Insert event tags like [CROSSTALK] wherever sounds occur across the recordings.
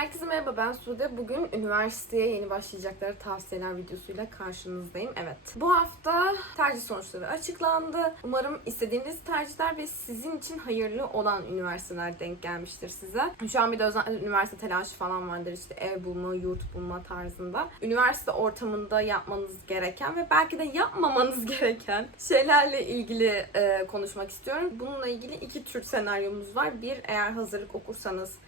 Herkese merhaba ben Sude. Bugün üniversiteye yeni başlayacakları tavsiyeler videosuyla karşınızdayım. Evet. Bu hafta tercih sonuçları açıklandı. Umarım istediğiniz tercihler ve sizin için hayırlı olan üniversiteler denk gelmiştir size. Şu an bir de özellikle üniversite telaşı falan vardır. İşte ev bulma, yurt bulma tarzında. Üniversite ortamında yapmanız gereken ve belki de yapmamanız [LAUGHS] gereken şeylerle ilgili e, konuşmak istiyorum. Bununla ilgili iki tür senaryomuz var. Bir eğer hazırlık okursanız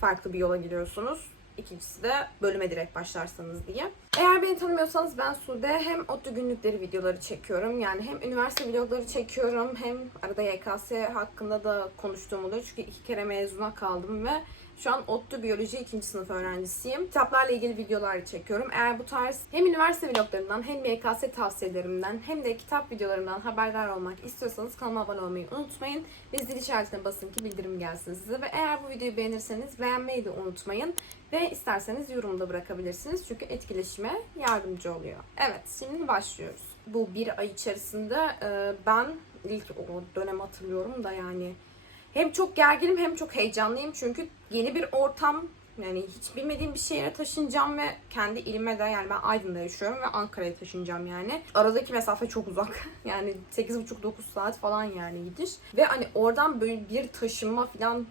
farklı bir yola giriyorsunuz. İkincisi de bölüme direkt başlarsanız diye. Eğer beni tanımıyorsanız ben Sude hem ODTÜ günlükleri videoları çekiyorum. Yani hem üniversite vlogları çekiyorum hem arada YKS hakkında da konuştuğum oluyor. Çünkü iki kere mezuna kaldım ve şu an ODTÜ Biyoloji 2. sınıf öğrencisiyim. Kitaplarla ilgili videolar çekiyorum. Eğer bu tarz hem üniversite vloglarından hem YKS tavsiyelerimden hem de kitap videolarından haberdar olmak istiyorsanız kanalıma abone olmayı unutmayın. Ve zil işaretine basın ki bildirim gelsin size. Ve eğer bu videoyu beğenirseniz beğenmeyi de unutmayın. Ve isterseniz yorumda bırakabilirsiniz. Çünkü etkileşime yardımcı oluyor. Evet şimdi başlıyoruz. Bu bir ay içerisinde ben ilk o dönem hatırlıyorum da yani hem çok gerginim hem çok heyecanlıyım çünkü yeni bir ortam yani hiç bilmediğim bir şehre taşınacağım ve kendi ilime de yani ben Aydın'da yaşıyorum ve Ankara'ya taşınacağım yani. Aradaki mesafe çok uzak. [LAUGHS] Yani 8,5-9 saat falan yani gidiş. Ve hani oradan böyle bir taşınma falan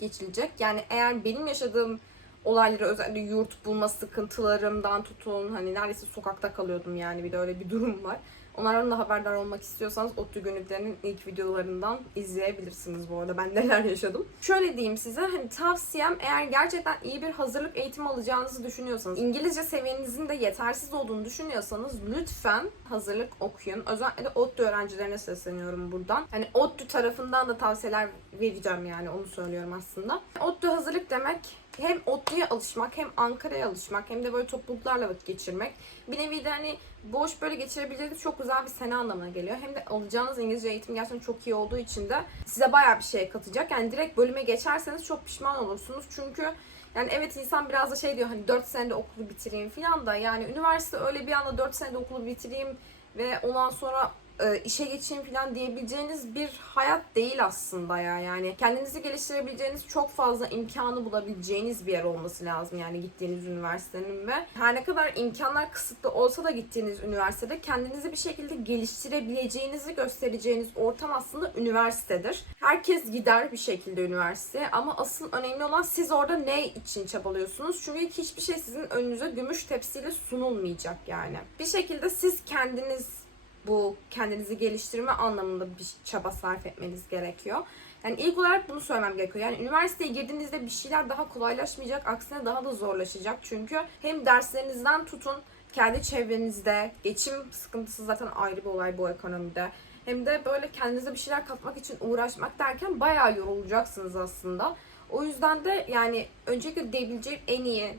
geçilecek. Yani eğer benim yaşadığım olayları özellikle yurt bulma sıkıntılarımdan tutun hani neredeyse sokakta kalıyordum yani bir de öyle bir durum var. Onlardan da haberdar olmak istiyorsanız ODTÜ günlüklerinin ilk videolarından izleyebilirsiniz bu arada. Ben neler yaşadım. Şöyle diyeyim size hani tavsiyem eğer gerçekten iyi bir hazırlık eğitimi alacağınızı düşünüyorsanız, İngilizce seviyenizin de yetersiz olduğunu düşünüyorsanız lütfen hazırlık okuyun. Özellikle ODTÜ öğrencilerine sesleniyorum buradan. Hani ODTÜ tarafından da tavsiyeler vereceğim yani onu söylüyorum aslında. ODTÜ hazırlık demek hem ODTÜ'ye alışmak hem Ankara'ya alışmak hem de böyle topluluklarla vakit geçirmek. Bir nevi de hani boş böyle geçirebileceğiniz çok güzel bir sene anlamına geliyor. Hem de alacağınız İngilizce eğitim gerçekten çok iyi olduğu için de size bayağı bir şey katacak. Yani direkt bölüme geçerseniz çok pişman olursunuz. Çünkü yani evet insan biraz da şey diyor hani 4 senede okulu bitireyim falan da yani üniversite öyle bir anda 4 senede okulu bitireyim ve ondan sonra e, işe geçeyim falan diyebileceğiniz bir hayat değil aslında ya. Yani kendinizi geliştirebileceğiniz çok fazla imkanı bulabileceğiniz bir yer olması lazım yani gittiğiniz üniversitenin ve her ne kadar imkanlar kısıtlı olsa da gittiğiniz üniversitede kendinizi bir şekilde geliştirebileceğinizi göstereceğiniz ortam aslında üniversitedir. Herkes gider bir şekilde üniversiteye ama asıl önemli olan siz orada ne için çabalıyorsunuz? Çünkü hiçbir şey sizin önünüze gümüş tepsiyle sunulmayacak yani. Bir şekilde siz kendiniz bu kendinizi geliştirme anlamında bir çaba sarf etmeniz gerekiyor. Yani ilk olarak bunu söylemem gerekiyor. Yani üniversiteye girdiğinizde bir şeyler daha kolaylaşmayacak, aksine daha da zorlaşacak. Çünkü hem derslerinizden tutun, kendi çevrenizde, geçim sıkıntısı zaten ayrı bir olay bu ekonomide. Hem de böyle kendinize bir şeyler katmak için uğraşmak derken bayağı yorulacaksınız aslında. O yüzden de yani öncelikle diyebileceğim en iyi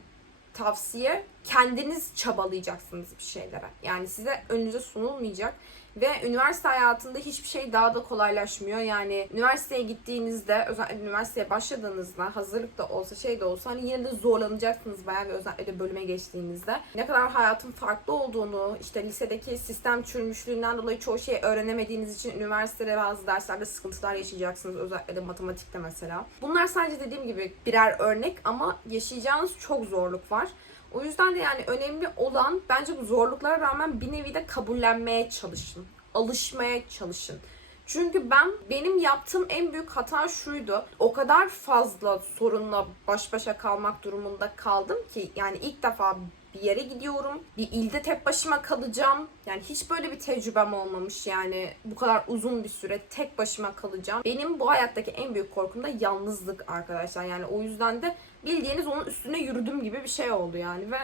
tavsiye kendiniz çabalayacaksınız bir şeylere. Yani size önünüze sunulmayacak ve üniversite hayatında hiçbir şey daha da kolaylaşmıyor. Yani üniversiteye gittiğinizde, özellikle üniversiteye başladığınızda hazırlık da olsa şey de olsa hani yine de zorlanacaksınız bayağı ve özellikle bölüme geçtiğinizde. Ne kadar hayatın farklı olduğunu, işte lisedeki sistem çürümüşlüğünden dolayı çoğu şeyi öğrenemediğiniz için üniversitede bazı derslerde sıkıntılar yaşayacaksınız. Özellikle de matematikte mesela. Bunlar sadece dediğim gibi birer örnek ama yaşayacağınız çok zorluk var. O yüzden de yani önemli olan bence bu zorluklara rağmen bir nevi de kabullenmeye çalışın. Alışmaya çalışın. Çünkü ben benim yaptığım en büyük hata şuydu. O kadar fazla sorunla baş başa kalmak durumunda kaldım ki yani ilk defa bir yere gidiyorum. Bir ilde tek başıma kalacağım. Yani hiç böyle bir tecrübem olmamış yani bu kadar uzun bir süre tek başıma kalacağım. Benim bu hayattaki en büyük korkum da yalnızlık arkadaşlar. Yani o yüzden de bildiğiniz onun üstüne yürüdüm gibi bir şey oldu yani ve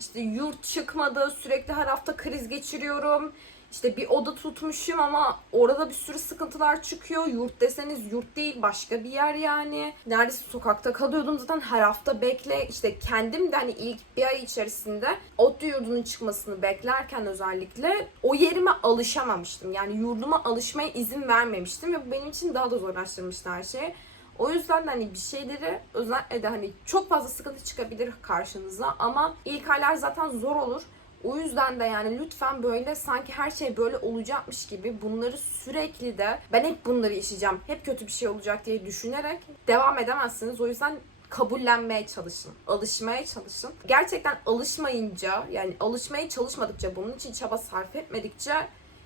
işte yurt çıkmadı sürekli her hafta kriz geçiriyorum. İşte bir oda tutmuşum ama orada bir sürü sıkıntılar çıkıyor. Yurt deseniz yurt değil başka bir yer yani. Neredeyse sokakta kalıyordum zaten her hafta bekle. İşte kendim de hani ilk bir ay içerisinde ODTÜ yurdunun çıkmasını beklerken özellikle o yerime alışamamıştım. Yani yurduma alışmaya izin vermemiştim ve bu benim için daha da zorlaştırmıştı her şeyi. O yüzden de hani bir şeyleri özellikle de hani çok fazla sıkıntı çıkabilir karşınıza ama ilk aylar zaten zor olur. O yüzden de yani lütfen böyle sanki her şey böyle olacakmış gibi bunları sürekli de ben hep bunları yaşayacağım, hep kötü bir şey olacak diye düşünerek devam edemezsiniz. O yüzden kabullenmeye çalışın. Alışmaya çalışın. Gerçekten alışmayınca yani alışmaya çalışmadıkça bunun için çaba sarf etmedikçe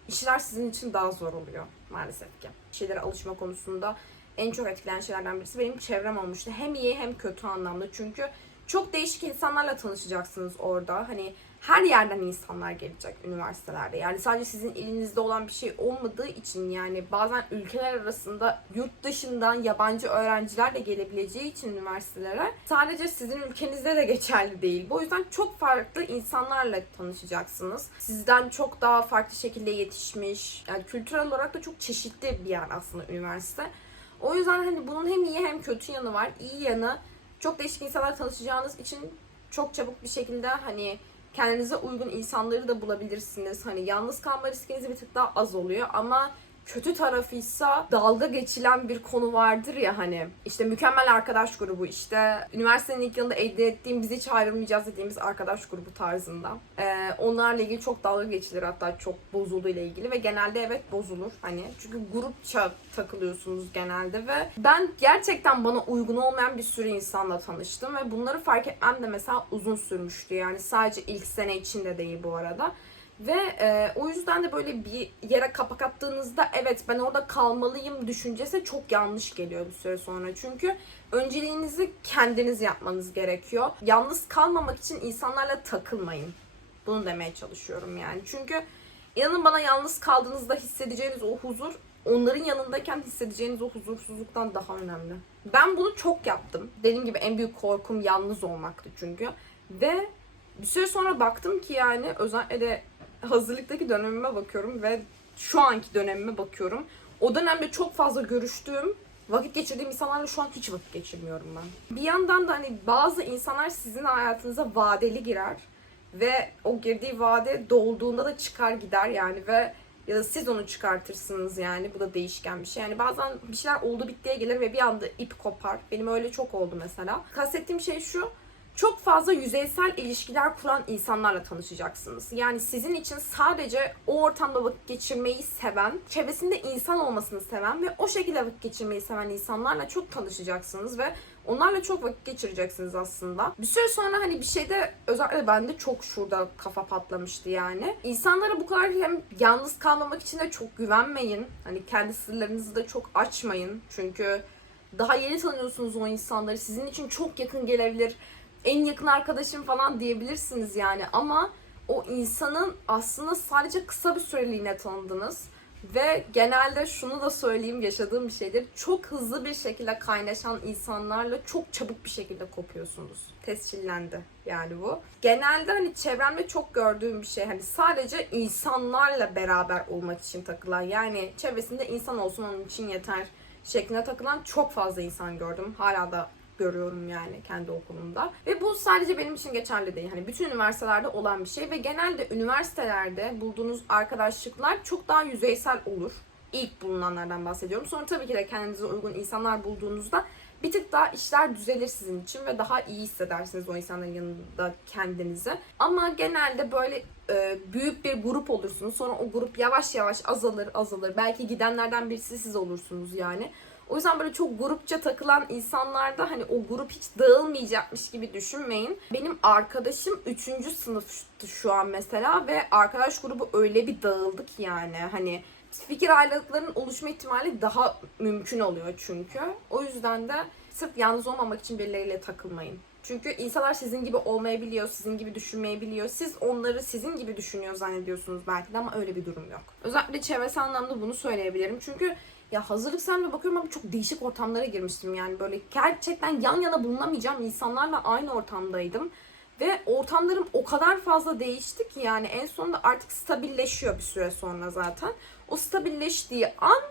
işler sizin için daha zor oluyor maalesef ki. Şeylere alışma konusunda en çok etkileyen şeylerden birisi benim çevrem olmuştu. Hem iyi hem kötü anlamda. Çünkü çok değişik insanlarla tanışacaksınız orada. Hani her yerden insanlar gelecek üniversitelerde. Yani sadece sizin elinizde olan bir şey olmadığı için yani bazen ülkeler arasında yurt dışından yabancı öğrenciler de gelebileceği için üniversitelere sadece sizin ülkenizde de geçerli değil. Bu yüzden çok farklı insanlarla tanışacaksınız. Sizden çok daha farklı şekilde yetişmiş, yani kültürel olarak da çok çeşitli bir yer aslında üniversite. O yüzden hani bunun hem iyi hem kötü yanı var. İyi yanı çok değişik insanlarla tanışacağınız için çok çabuk bir şekilde hani kendinize uygun insanları da bulabilirsiniz. Hani yalnız kalma riskiniz bir tık daha az oluyor ama kötü tarafıysa dalga geçilen bir konu vardır ya hani işte mükemmel arkadaş grubu işte üniversitenin ilk yılında elde ettiğim biz hiç ayrılmayacağız dediğimiz arkadaş grubu tarzında. Ee, onlarla ilgili çok dalga geçilir hatta çok bozulduğu ile ilgili ve genelde evet bozulur hani çünkü grupça takılıyorsunuz genelde ve ben gerçekten bana uygun olmayan bir sürü insanla tanıştım ve bunları fark etmem de mesela uzun sürmüştü yani sadece ilk sene içinde değil bu arada. Ve e, o yüzden de böyle bir yere kapak attığınızda evet ben orada kalmalıyım düşüncesi çok yanlış geliyor bir süre sonra. Çünkü önceliğinizi kendiniz yapmanız gerekiyor. Yalnız kalmamak için insanlarla takılmayın. Bunu demeye çalışıyorum yani. Çünkü inanın bana yalnız kaldığınızda hissedeceğiniz o huzur onların yanındayken hissedeceğiniz o huzursuzluktan daha önemli. Ben bunu çok yaptım. Dediğim gibi en büyük korkum yalnız olmaktı çünkü. Ve bir süre sonra baktım ki yani özellikle hazırlıktaki dönemime bakıyorum ve şu anki dönemime bakıyorum. O dönemde çok fazla görüştüğüm, vakit geçirdiğim insanlarla şu an hiç vakit geçirmiyorum ben. Bir yandan da hani bazı insanlar sizin hayatınıza vadeli girer ve o girdiği vade dolduğunda da çıkar gider yani ve ya da siz onu çıkartırsınız yani. Bu da değişken bir şey. Yani bazen bir şeyler oldu bittiye gelir ve bir anda ip kopar. Benim öyle çok oldu mesela. Kastettiğim şey şu çok fazla yüzeysel ilişkiler kuran insanlarla tanışacaksınız. Yani sizin için sadece o ortamda vakit geçirmeyi seven, çevresinde insan olmasını seven ve o şekilde vakit geçirmeyi seven insanlarla çok tanışacaksınız ve onlarla çok vakit geçireceksiniz aslında. Bir süre sonra hani bir şeyde özellikle bende çok şurada kafa patlamıştı yani. İnsanlara bu kadar hem yalnız kalmamak için de çok güvenmeyin. Hani kendi sırlarınızı da çok açmayın. Çünkü daha yeni tanıyorsunuz o insanları. Sizin için çok yakın gelebilir en yakın arkadaşım falan diyebilirsiniz yani ama o insanın aslında sadece kısa bir süreliğine tanıdınız. Ve genelde şunu da söyleyeyim yaşadığım bir şeydir. Çok hızlı bir şekilde kaynaşan insanlarla çok çabuk bir şekilde kopuyorsunuz. Tescillendi yani bu. Genelde hani çevremde çok gördüğüm bir şey. Hani sadece insanlarla beraber olmak için takılan yani çevresinde insan olsun onun için yeter şeklinde takılan çok fazla insan gördüm. Hala da görüyorum yani kendi okulumda. Ve bu sadece benim için geçerli değil. Hani bütün üniversitelerde olan bir şey ve genelde üniversitelerde bulduğunuz arkadaşlıklar çok daha yüzeysel olur. İlk bulunanlardan bahsediyorum. Sonra tabii ki de kendinize uygun insanlar bulduğunuzda bir tık daha işler düzelir sizin için ve daha iyi hissedersiniz o insanların yanında kendinizi. Ama genelde böyle e, büyük bir grup olursunuz. Sonra o grup yavaş yavaş azalır azalır. Belki gidenlerden birisi siz olursunuz yani. O yüzden böyle çok grupça takılan insanlarda hani o grup hiç dağılmayacakmış gibi düşünmeyin. Benim arkadaşım 3. sınıftı şu an mesela ve arkadaş grubu öyle bir dağıldı ki yani hani fikir ayrılıklarının oluşma ihtimali daha mümkün oluyor çünkü. O yüzden de sırf yalnız olmamak için birileriyle takılmayın. Çünkü insanlar sizin gibi olmayabiliyor, sizin gibi düşünmeyebiliyor. Siz onları sizin gibi düşünüyor zannediyorsunuz belki de ama öyle bir durum yok. Özellikle çevresel anlamda bunu söyleyebilirim. Çünkü ya hazırlık sen bakıyorum abi çok değişik ortamlara girmiştim yani böyle gerçekten yan yana bulunamayacağım insanlarla aynı ortamdaydım. Ve ortamlarım o kadar fazla değişti ki yani en sonunda artık stabilleşiyor bir süre sonra zaten. O stabilleştiği an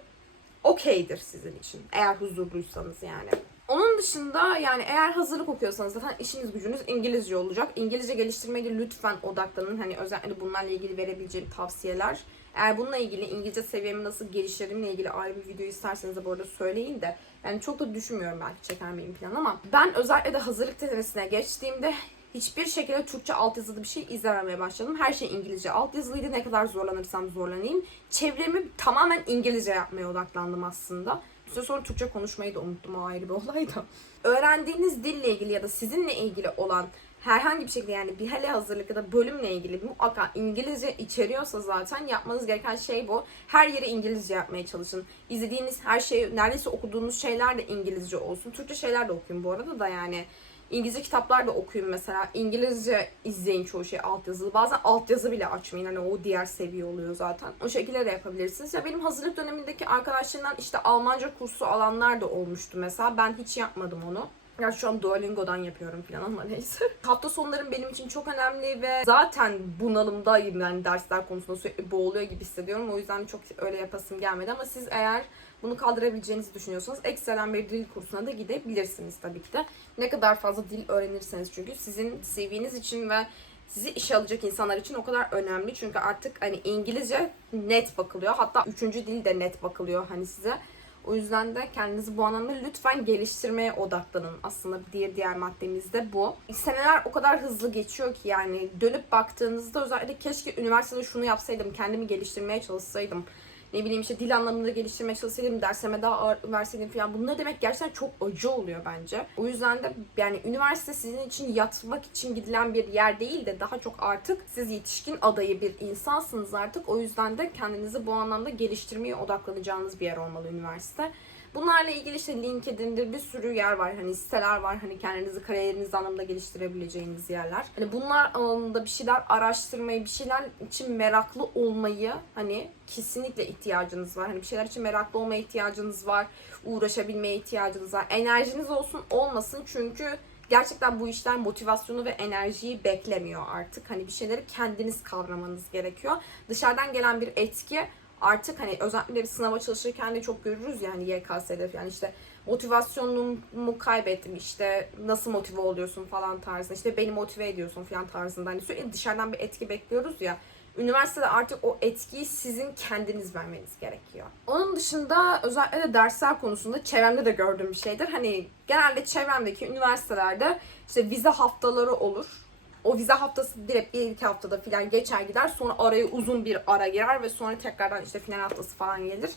okeydir sizin için. Eğer huzurluysanız yani. Onun dışında yani eğer hazırlık okuyorsanız zaten işiniz gücünüz İngilizce olacak. İngilizce geliştirmeye lütfen odaklanın. Hani özellikle bunlarla ilgili verebileceğim tavsiyeler. Eğer bununla ilgili İngilizce seviyemi nasıl geliştiririmle ilgili ayrı bir video isterseniz de bu arada söyleyin de. Yani çok da düşünmüyorum belki çeker miyim falan ama ben özellikle de hazırlık senesine geçtiğimde hiçbir şekilde Türkçe altyazılı bir şey izlememeye başladım. Her şey İngilizce altyazılıydı. Ne kadar zorlanırsam zorlanayım. Çevremi tamamen İngilizce yapmaya odaklandım aslında. Bir süre sonra Türkçe konuşmayı da unuttum o ayrı bir olay da. Öğrendiğiniz dille ilgili ya da sizinle ilgili olan herhangi bir şekilde yani bir hele hazırlık ya da bölümle ilgili mutlaka İngilizce içeriyorsa zaten yapmanız gereken şey bu. Her yeri İngilizce yapmaya çalışın. İzlediğiniz her şey, neredeyse okuduğunuz şeyler de İngilizce olsun. Türkçe şeyler de okuyun bu arada da yani. İngilizce kitaplar da okuyun mesela. İngilizce izleyin çoğu şey altyazılı. Bazen altyazı bile açmayın. Hani o diğer seviye oluyor zaten. O şekilde de yapabilirsiniz. Ya benim hazırlık dönemindeki arkadaşlarımdan işte Almanca kursu alanlar da olmuştu mesela. Ben hiç yapmadım onu. Ya şu an Duolingo'dan yapıyorum falan ama neyse. Hafta sonlarım benim için çok önemli ve zaten bunalımdayım yani dersler konusunda sürekli boğuluyor gibi hissediyorum. O yüzden çok öyle yapasım gelmedi ama siz eğer bunu kaldırabileceğinizi düşünüyorsanız ekstradan bir dil kursuna da gidebilirsiniz tabii ki de. Ne kadar fazla dil öğrenirseniz çünkü sizin CV'niz için ve sizi işe alacak insanlar için o kadar önemli. Çünkü artık hani İngilizce net bakılıyor. Hatta üçüncü dil de net bakılıyor hani size. O yüzden de kendinizi bu anlamda lütfen geliştirmeye odaklanın. Aslında diğer diğer maddemiz de bu. Seneler o kadar hızlı geçiyor ki yani dönüp baktığınızda özellikle keşke üniversitede şunu yapsaydım, kendimi geliştirmeye çalışsaydım. Ne bileyim işte dil anlamında geliştirmeye çalışsaydım, derseme daha ağır verseydim falan. Bunlar demek gerçekten çok acı oluyor bence. O yüzden de yani üniversite sizin için yatmak için gidilen bir yer değil de daha çok artık siz yetişkin adayı bir insansınız artık. O yüzden de kendinizi bu anlamda geliştirmeye odaklanacağınız bir yer olmalı üniversite. Bunlarla ilgili işte LinkedIn'de bir sürü yer var. Hani siteler var. Hani kendinizi kariyeriniz anlamda geliştirebileceğiniz yerler. Hani bunlar alanında bir şeyler araştırmayı, bir şeyler için meraklı olmayı hani kesinlikle ihtiyacınız var. Hani bir şeyler için meraklı olmaya ihtiyacınız var. Uğraşabilmeye ihtiyacınız var. Enerjiniz olsun olmasın çünkü gerçekten bu işten motivasyonu ve enerjiyi beklemiyor artık. Hani bir şeyleri kendiniz kavramanız gerekiyor. Dışarıdan gelen bir etki artık hani özellikle bir sınava çalışırken de çok görürüz yani YKS'de yani işte motivasyonumu kaybettim işte nasıl motive oluyorsun falan tarzında işte beni motive ediyorsun falan tarzında hani sürekli dışarıdan bir etki bekliyoruz ya üniversitede artık o etkiyi sizin kendiniz vermeniz gerekiyor. Onun dışında özellikle de dersler konusunda çevremde de gördüğüm bir şeydir. Hani genelde çevremdeki üniversitelerde işte vize haftaları olur o vize haftası direkt bir iki haftada falan geçer gider. Sonra araya uzun bir ara girer ve sonra tekrardan işte final haftası falan gelir.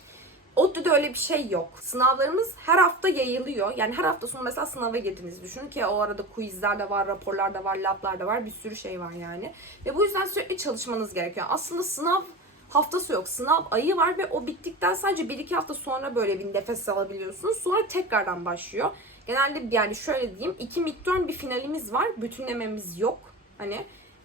ODTÜ'de öyle bir şey yok. Sınavlarımız her hafta yayılıyor. Yani her hafta sonu mesela sınava girdiğinizi düşünün ki o arada quizler de var, raporlar da var, lablar da var. Bir sürü şey var yani. Ve bu yüzden sürekli çalışmanız gerekiyor. Aslında sınav haftası yok. Sınav ayı var ve o bittikten sadece 1-2 hafta sonra böyle bir nefes alabiliyorsunuz. Sonra tekrardan başlıyor. Genelde yani şöyle diyeyim. iki midterm bir finalimiz var. Bütünlememiz yok. Hani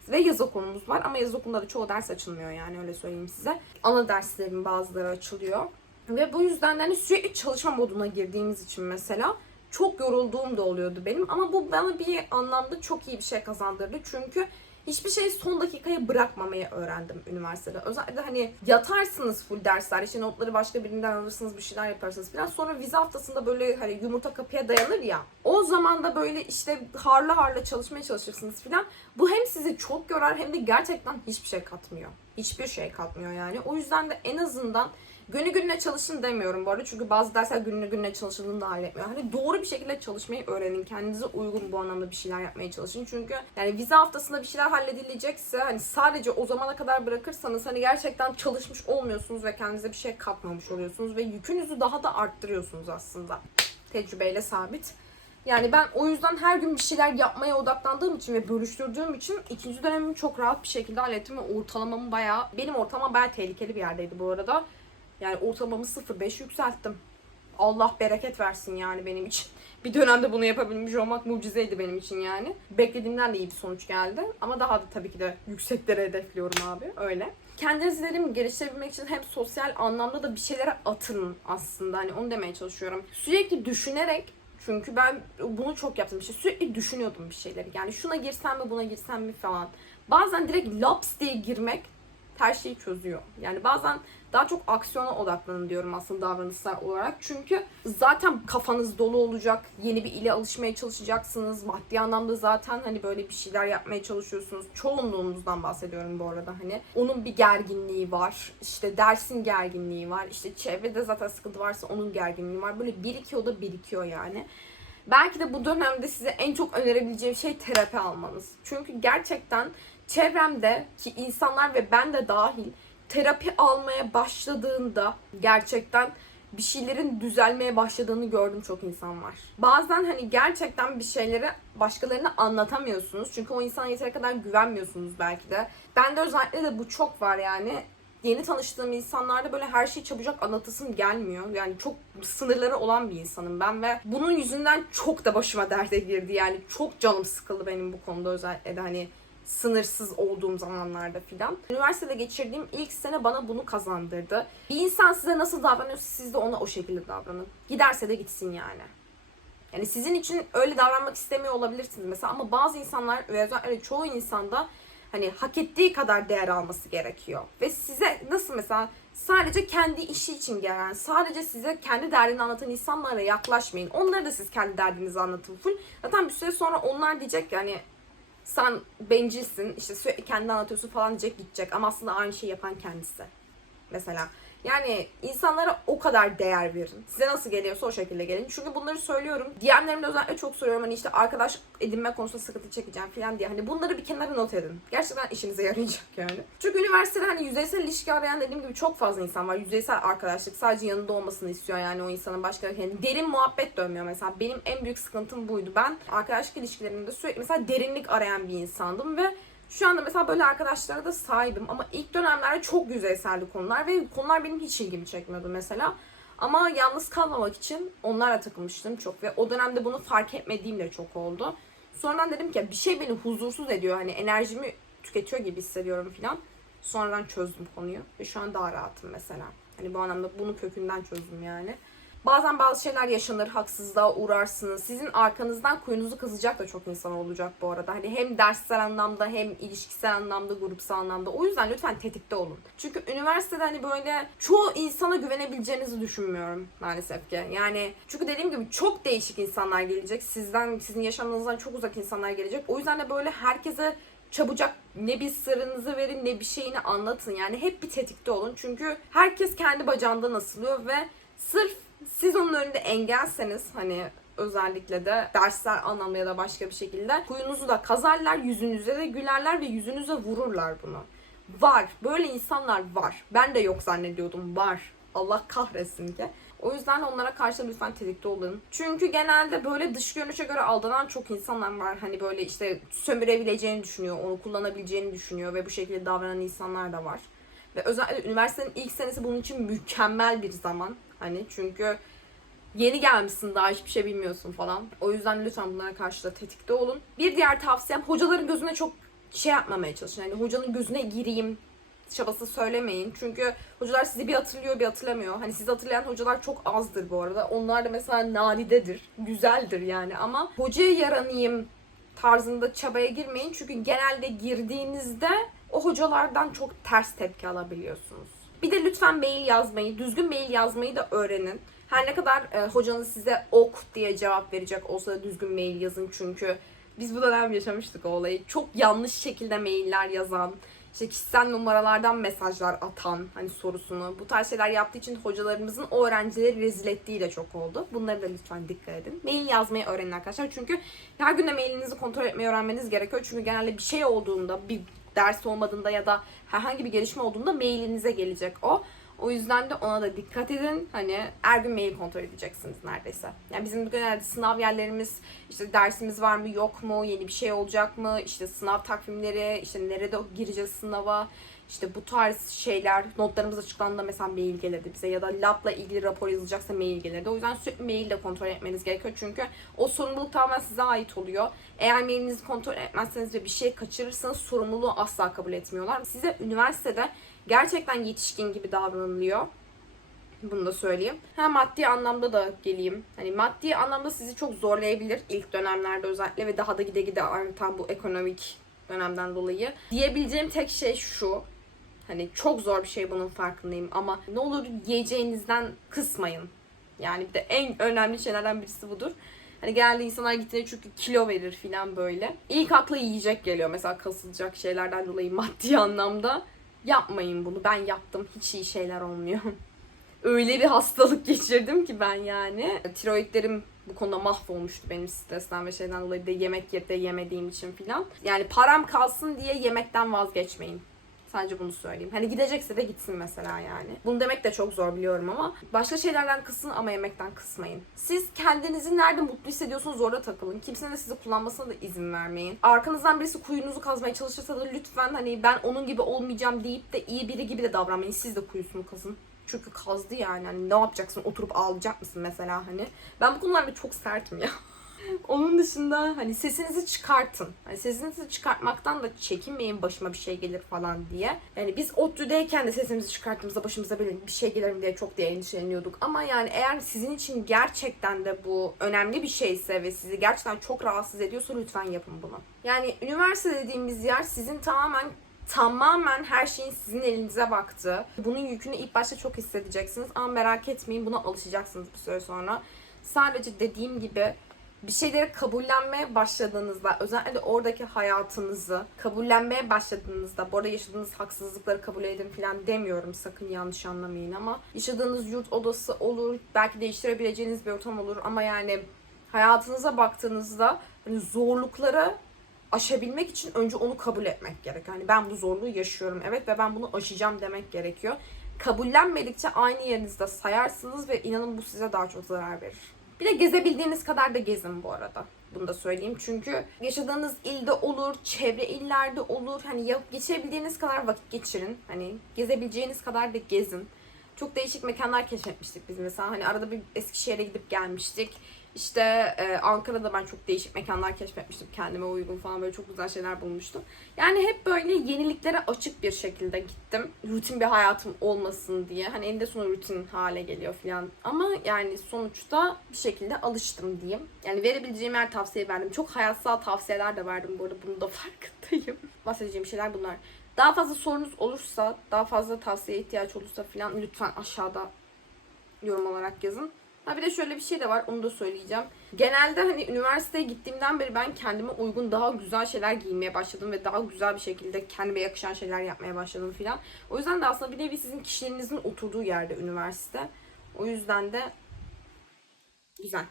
ve yaz okulumuz var ama yaz okulunda da çoğu ders açılmıyor yani öyle söyleyeyim size. Ana derslerin bazıları açılıyor. Ve bu yüzden de hani sürekli çalışma moduna girdiğimiz için mesela çok yorulduğum da oluyordu benim. Ama bu bana bir anlamda çok iyi bir şey kazandırdı. Çünkü hiçbir şeyi son dakikaya bırakmamayı öğrendim üniversitede. Özellikle hani yatarsınız full dersler, işte notları başka birinden alırsınız, bir şeyler yaparsınız falan. Sonra vize haftasında böyle hani yumurta kapıya dayanır ya. O zaman da böyle işte harla harla çalışmaya çalışırsınız falan. Bu hem sizi çok yorar hem de gerçekten hiçbir şey katmıyor. Hiçbir şey katmıyor yani. O yüzden de en azından Günü gününe çalışın demiyorum bu arada çünkü bazı dersler günü gününe çalışıldığını da halletmiyor. Hani doğru bir şekilde çalışmayı öğrenin. Kendinize uygun bu anlamda bir şeyler yapmaya çalışın. Çünkü yani vize haftasında bir şeyler halledilecekse hani sadece o zamana kadar bırakırsanız hani gerçekten çalışmış olmuyorsunuz ve kendinize bir şey katmamış oluyorsunuz ve yükünüzü daha da arttırıyorsunuz aslında. Tecrübeyle sabit. Yani ben o yüzden her gün bir şeyler yapmaya odaklandığım için ve bölüştürdüğüm için ikinci dönemimi çok rahat bir şekilde hallettim ve ortalamamı bayağı, benim ortalamam bayağı tehlikeli bir yerdeydi bu arada. Yani ortalamamı 0.5 yükselttim. Allah bereket versin yani benim için. [LAUGHS] Bir dönemde bunu yapabilmiş olmak mucizeydi benim için yani. Beklediğimden de iyi bir sonuç geldi. Ama daha da tabii ki de yükseklere hedefliyorum abi. Öyle. Kendinizi dedim geliştirebilmek için hem sosyal anlamda da bir şeylere atın aslında. Hani onu demeye çalışıyorum. Sürekli düşünerek çünkü ben bunu çok yaptım. İşte sürekli düşünüyordum bir şeyleri. Yani şuna girsem mi buna girsem mi falan. Bazen direkt laps diye girmek her şeyi çözüyor. Yani bazen daha çok aksiyona odaklanın diyorum aslında davranışlar olarak. Çünkü zaten kafanız dolu olacak. Yeni bir ile alışmaya çalışacaksınız. Maddi anlamda zaten hani böyle bir şeyler yapmaya çalışıyorsunuz. Çoğunluğumuzdan bahsediyorum bu arada hani. Onun bir gerginliği var. İşte dersin gerginliği var. İşte çevrede zaten sıkıntı varsa onun gerginliği var. Böyle birikiyor da birikiyor yani. Belki de bu dönemde size en çok önerebileceğim şey terapi almanız. Çünkü gerçekten çevremde ki insanlar ve ben de dahil terapi almaya başladığında gerçekten bir şeylerin düzelmeye başladığını gördüm çok insan var. Bazen hani gerçekten bir şeyleri başkalarına anlatamıyorsunuz. Çünkü o insana yeteri kadar güvenmiyorsunuz belki de. Bende özellikle de bu çok var yani. Yeni tanıştığım insanlarda böyle her şeyi çabucak anlatasım gelmiyor. Yani çok sınırları olan bir insanım ben ve bunun yüzünden çok da başıma derde girdi. Yani çok canım sıkıldı benim bu konuda özellikle de hani sınırsız olduğum zamanlarda filan. Üniversitede geçirdiğim ilk sene bana bunu kazandırdı. Bir insan size nasıl davranıyorsa siz de ona o şekilde davranın. Giderse de gitsin yani. Yani sizin için öyle davranmak istemiyor olabilirsiniz mesela ama bazı insanlar ve özellikle çoğu insanda hani hak ettiği kadar değer alması gerekiyor. Ve size nasıl mesela sadece kendi işi için gelen, sadece size kendi derdini anlatan insanlara yaklaşmayın. Onlara da siz kendi derdinizi anlatın full. Zaten bir süre sonra onlar diyecek yani sen bencilsin, işte kendini anlatıyorsun falan diyecek gidecek. Ama aslında aynı şeyi yapan kendisi. Mesela. Yani insanlara o kadar değer verin. Size nasıl geliyorsa o şekilde gelin. Çünkü bunları söylüyorum. DM'lerimde özellikle çok soruyorum. Hani işte arkadaş edinme konusunda sıkıntı çekeceğim falan diye. Hani bunları bir kenara not edin. Gerçekten işinize [LAUGHS] yarayacak yani. Çünkü üniversitede hani yüzeysel ilişki arayan dediğim gibi çok fazla insan var. Yüzeysel arkadaşlık sadece yanında olmasını istiyor yani o insanın başka yani derin muhabbet dönmüyor mesela. Benim en büyük sıkıntım buydu. Ben arkadaşlık ilişkilerimde sürekli mesela derinlik arayan bir insandım ve şu anda mesela böyle arkadaşlara da sahibim ama ilk dönemlerde çok yüzeyseldi konular ve konular benim hiç ilgimi çekmiyordu mesela. Ama yalnız kalmamak için onlarla takılmıştım çok ve o dönemde bunu fark etmediğim de çok oldu. Sonradan dedim ki bir şey beni huzursuz ediyor hani enerjimi tüketiyor gibi hissediyorum filan. Sonradan çözdüm konuyu ve şu an daha rahatım mesela. Hani bu anlamda bunu kökünden çözdüm yani. Bazen bazı şeyler yaşanır, haksızlığa uğrarsınız. Sizin arkanızdan kuyunuzu kazıyacak da çok insan olacak bu arada. Hani hem derssel anlamda hem ilişkisel anlamda, grupsal anlamda. O yüzden lütfen tetikte olun. Çünkü üniversitede hani böyle çoğu insana güvenebileceğinizi düşünmüyorum maalesef ki. Yani çünkü dediğim gibi çok değişik insanlar gelecek. Sizden, sizin yaşamınızdan çok uzak insanlar gelecek. O yüzden de böyle herkese çabucak ne bir sırrınızı verin ne bir şeyini anlatın. Yani hep bir tetikte olun. Çünkü herkes kendi bacağından asılıyor ve sırf siz onun önünde engelseniz hani özellikle de dersler anlamda ya da başka bir şekilde kuyunuzu da kazarlar, yüzünüze de gülerler ve yüzünüze vururlar bunu. Var. Böyle insanlar var. Ben de yok zannediyordum. Var. Allah kahretsin ki. O yüzden onlara karşı lütfen tetikte olun. Çünkü genelde böyle dış görünüşe göre aldanan çok insanlar var. Hani böyle işte sömürebileceğini düşünüyor, onu kullanabileceğini düşünüyor ve bu şekilde davranan insanlar da var. Ve özellikle üniversitenin ilk senesi bunun için mükemmel bir zaman. Hani çünkü yeni gelmişsin daha hiçbir şey bilmiyorsun falan. O yüzden lütfen bunlara karşı da tetikte olun. Bir diğer tavsiyem hocaların gözüne çok şey yapmamaya çalışın. Yani hocanın gözüne gireyim çabası söylemeyin. Çünkü hocalar sizi bir hatırlıyor bir hatırlamıyor. Hani sizi hatırlayan hocalar çok azdır bu arada. Onlar da mesela nadidedir. Güzeldir yani ama hocaya yaranayım tarzında çabaya girmeyin. Çünkü genelde girdiğinizde o hocalardan çok ters tepki alabiliyorsunuz. Bir de lütfen mail yazmayı, düzgün mail yazmayı da öğrenin. Her ne kadar e, hocanız size ok diye cevap verecek olsa da düzgün mail yazın çünkü biz bu dönem yaşamıştık o olayı. Çok yanlış şekilde mailler yazan, işte kişisel numaralardan mesajlar atan hani sorusunu bu tarz şeyler yaptığı için hocalarımızın o öğrencileri rezil ettiği de çok oldu. Bunları da lütfen dikkat edin. Mail yazmayı öğrenin arkadaşlar. Çünkü her gün de mailinizi kontrol etmeyi öğrenmeniz gerekiyor. Çünkü genelde bir şey olduğunda, bir ders olmadığında ya da herhangi bir gelişme olduğunda mailinize gelecek o. O yüzden de ona da dikkat edin. Hani her gün mail kontrol edeceksiniz neredeyse. Yani bizim genelde sınav yerlerimiz, işte dersimiz var mı yok mu, yeni bir şey olacak mı, işte sınav takvimleri, işte nerede gireceğiz sınava, işte bu tarz şeyler, notlarımız açıklandığında mesela mail gelirdi bize ya da labla ilgili rapor yazılacaksa mail gelirdi. O yüzden sürekli mail de kontrol etmeniz gerekiyor çünkü o sorumluluk tamamen size ait oluyor. Eğer mailinizi kontrol etmezseniz ve bir şey kaçırırsanız sorumluluğu asla kabul etmiyorlar. Size üniversitede gerçekten yetişkin gibi davranılıyor. Bunu da söyleyeyim. Ha maddi anlamda da geleyim. Hani maddi anlamda sizi çok zorlayabilir ilk dönemlerde özellikle ve daha da gide gide artan bu ekonomik dönemden dolayı. Diyebileceğim tek şey şu. Hani çok zor bir şey bunun farkındayım ama ne olur yiyeceğinizden kısmayın. Yani bir de en önemli şeylerden birisi budur. Hani genelde insanlar gittiğinde çünkü kilo verir falan böyle. İlk akla yiyecek geliyor mesela kasılacak şeylerden dolayı [LAUGHS] maddi anlamda. Yapmayın bunu. Ben yaptım. Hiç iyi şeyler olmuyor. [LAUGHS] Öyle bir hastalık geçirdim ki ben yani. Tiroidlerim bu konuda mahvolmuştu benim stresten ve şeyden dolayı de yemek yerde yemediğim için filan. Yani param kalsın diye yemekten vazgeçmeyin. Sadece bunu söyleyeyim. Hani gidecekse de gitsin mesela yani. Bunu demek de çok zor biliyorum ama başka şeylerden kısın ama yemekten kısmayın. Siz kendinizi nerede mutlu hissediyorsunuz orada takılın. Kimsenin de sizi kullanmasına da izin vermeyin. Arkanızdan birisi kuyunuzu kazmaya çalışırsa da lütfen hani ben onun gibi olmayacağım deyip de iyi biri gibi de davranmayın. Siz de kuyusunu kazın. Çünkü kazdı yani. Hani ne yapacaksın? Oturup ağlayacak mısın mesela hani? Ben bu konularda çok sertim ya. [LAUGHS] Onun dışında hani sesinizi çıkartın. Hani sesinizi çıkartmaktan da çekinmeyin başıma bir şey gelir falan diye. Yani biz ODTÜ'deyken de sesimizi çıkarttığımızda başımıza böyle bir şey gelir mi diye çok diye endişeleniyorduk. Ama yani eğer sizin için gerçekten de bu önemli bir şeyse ve sizi gerçekten çok rahatsız ediyorsa lütfen yapın bunu. Yani üniversite dediğimiz yer sizin tamamen tamamen her şeyin sizin elinize baktığı. Bunun yükünü ilk başta çok hissedeceksiniz ama merak etmeyin buna alışacaksınız bir süre sonra. Sadece dediğim gibi bir şeyleri kabullenmeye başladığınızda, özellikle oradaki hayatınızı kabullenmeye başladığınızda, bu arada yaşadığınız haksızlıkları kabul edin falan demiyorum sakın yanlış anlamayın ama yaşadığınız yurt odası olur, belki değiştirebileceğiniz bir ortam olur ama yani hayatınıza baktığınızda hani zorlukları aşabilmek için önce onu kabul etmek gerek. Hani ben bu zorluğu yaşıyorum evet ve ben bunu aşacağım demek gerekiyor. Kabullenmedikçe aynı yerinizde sayarsınız ve inanın bu size daha çok zarar verir. Bir de gezebildiğiniz kadar da gezin bu arada. Bunu da söyleyeyim. Çünkü yaşadığınız ilde olur, çevre illerde olur. Hani geçirebildiğiniz kadar vakit geçirin. Hani gezebileceğiniz kadar da gezin. Çok değişik mekanlar keşfetmiştik biz mesela. Hani arada bir Eskişehir'e gidip gelmiştik. İşte e, Ankara'da ben çok değişik mekanlar keşfetmiştim. Kendime uygun falan böyle çok güzel şeyler bulmuştum. Yani hep böyle yeniliklere açık bir şekilde gittim. Rutin bir hayatım olmasın diye. Hani eninde sonunda rutin hale geliyor falan. Ama yani sonuçta bir şekilde alıştım diyeyim. Yani verebileceğim her tavsiye verdim. Çok hayatsal tavsiyeler de verdim bu arada. Bunu da [LAUGHS] farkındayım. Bahsedeceğim şeyler bunlar. Daha fazla sorunuz olursa, daha fazla tavsiye ihtiyaç olursa falan lütfen aşağıda yorum olarak yazın. Ha bir de şöyle bir şey de var onu da söyleyeceğim. Genelde hani üniversiteye gittiğimden beri ben kendime uygun daha güzel şeyler giymeye başladım ve daha güzel bir şekilde kendime yakışan şeyler yapmaya başladım filan. O yüzden de aslında bir nevi sizin kişiliğinizin oturduğu yerde üniversite. O yüzden de güzel.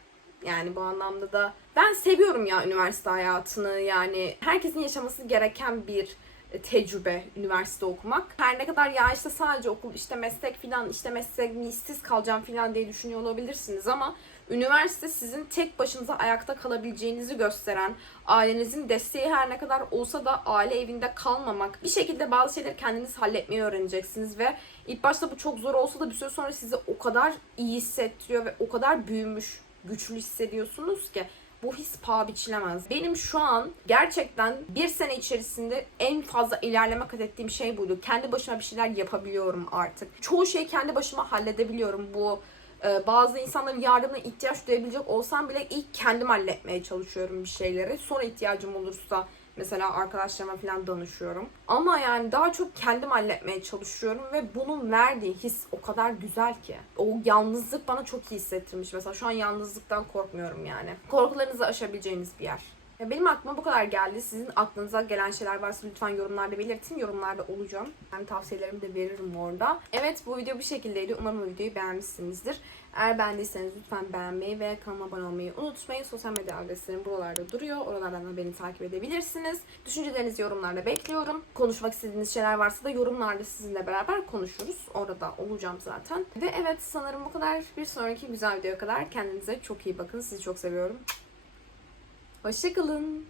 Yani bu anlamda da ben seviyorum ya üniversite hayatını. Yani herkesin yaşaması gereken bir tecrübe üniversite okumak. Her ne kadar ya işte sadece okul işte meslek filan işte meslek işsiz kalacağım filan diye düşünüyor olabilirsiniz ama üniversite sizin tek başınıza ayakta kalabileceğinizi gösteren, ailenizin desteği her ne kadar olsa da aile evinde kalmamak, bir şekilde bazı şeyleri kendiniz halletmeyi öğreneceksiniz ve ilk başta bu çok zor olsa da bir süre sonra sizi o kadar iyi hissettiriyor ve o kadar büyümüş, güçlü hissediyorsunuz ki bu his paha biçilemez. Benim şu an gerçekten bir sene içerisinde en fazla ilerleme kat ettiğim şey buydu. Kendi başıma bir şeyler yapabiliyorum artık. Çoğu şeyi kendi başıma halledebiliyorum. Bu e, bazı insanların yardımına ihtiyaç duyabilecek olsam bile ilk kendim halletmeye çalışıyorum bir şeyleri. Sonra ihtiyacım olursa mesela arkadaşlarıma falan danışıyorum. Ama yani daha çok kendim halletmeye çalışıyorum ve bunun verdiği his o kadar güzel ki. O yalnızlık bana çok iyi hissettirmiş. Mesela şu an yalnızlıktan korkmuyorum yani. Korkularınızı aşabileceğiniz bir yer. Ya benim aklıma bu kadar geldi. Sizin aklınıza gelen şeyler varsa lütfen yorumlarda belirtin. Yorumlarda olacağım. Ben tavsiyelerimi de veririm orada. Evet bu video bu şekildeydi. Umarım videoyu beğenmişsinizdir. Eğer beğendiyseniz lütfen beğenmeyi ve kanalıma abone olmayı unutmayın. Sosyal medya adreslerim buralarda duruyor. Oralardan da beni takip edebilirsiniz. Düşüncelerinizi yorumlarda bekliyorum. Konuşmak istediğiniz şeyler varsa da yorumlarda sizinle beraber konuşuruz. Orada olacağım zaten. Ve evet sanırım bu kadar. Bir sonraki güzel videoya kadar kendinize çok iyi bakın. Sizi çok seviyorum. Hoşçakalın.